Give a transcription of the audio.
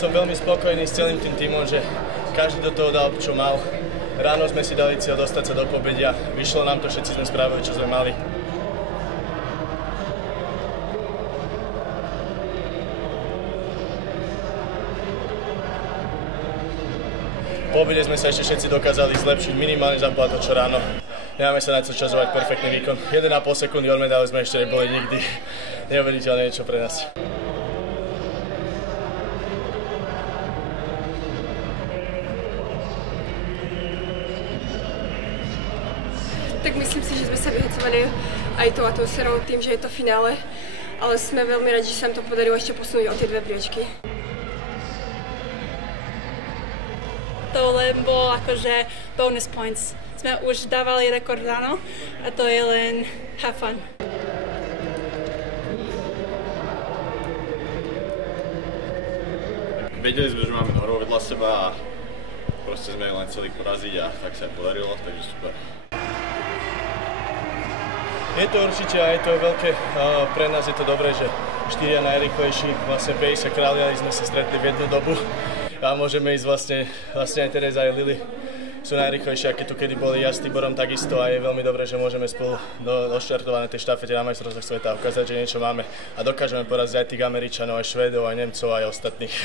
som veľmi spokojný s celým tým tímom, že každý do toho dal, čo mal. Ráno sme si dali cieľ dostať sa do pobedia. Vyšlo nám to, všetci sme spravili, čo sme mali. Po obede sme sa ešte všetci dokázali zlepšiť, minimálne zaplať to, čo ráno. Nemáme sa na čo časovať, perfektný výkon. 1,5 sekundy od medálu sme ešte neboli nikdy. Neuveriteľné niečo pre nás. Tak myslím si, že sme sa vyhecovali aj tou atmosférou tým, že je to finále, ale sme veľmi radi, že sa nám to podarilo ešte posunúť o tie 2 priečky. To len bol akože bonus points. Sme už dávali rekord ráno a to je len have fun. Vedeli sme, že máme Norov vedľa seba a proste sme len chceli poraziť a tak sa podarilo, takže super. Je to určite a je to veľké, pre nás je to dobré, že 4 najrýchlejší, vlastne 50 kráľovali sme sa stretli v jednu dobu a môžeme ísť vlastne aj Tereza aj Lily sú najrýchlejšie, aké tu kedy boli, ja s Tiborom takisto a je veľmi dobré, že môžeme spolu doštartovať na tej štafete na majstrovstvách sveta a ukázať, že niečo máme a dokážeme poraziť aj tých Američanov, aj Švédov, aj Nemcov, aj ostatných.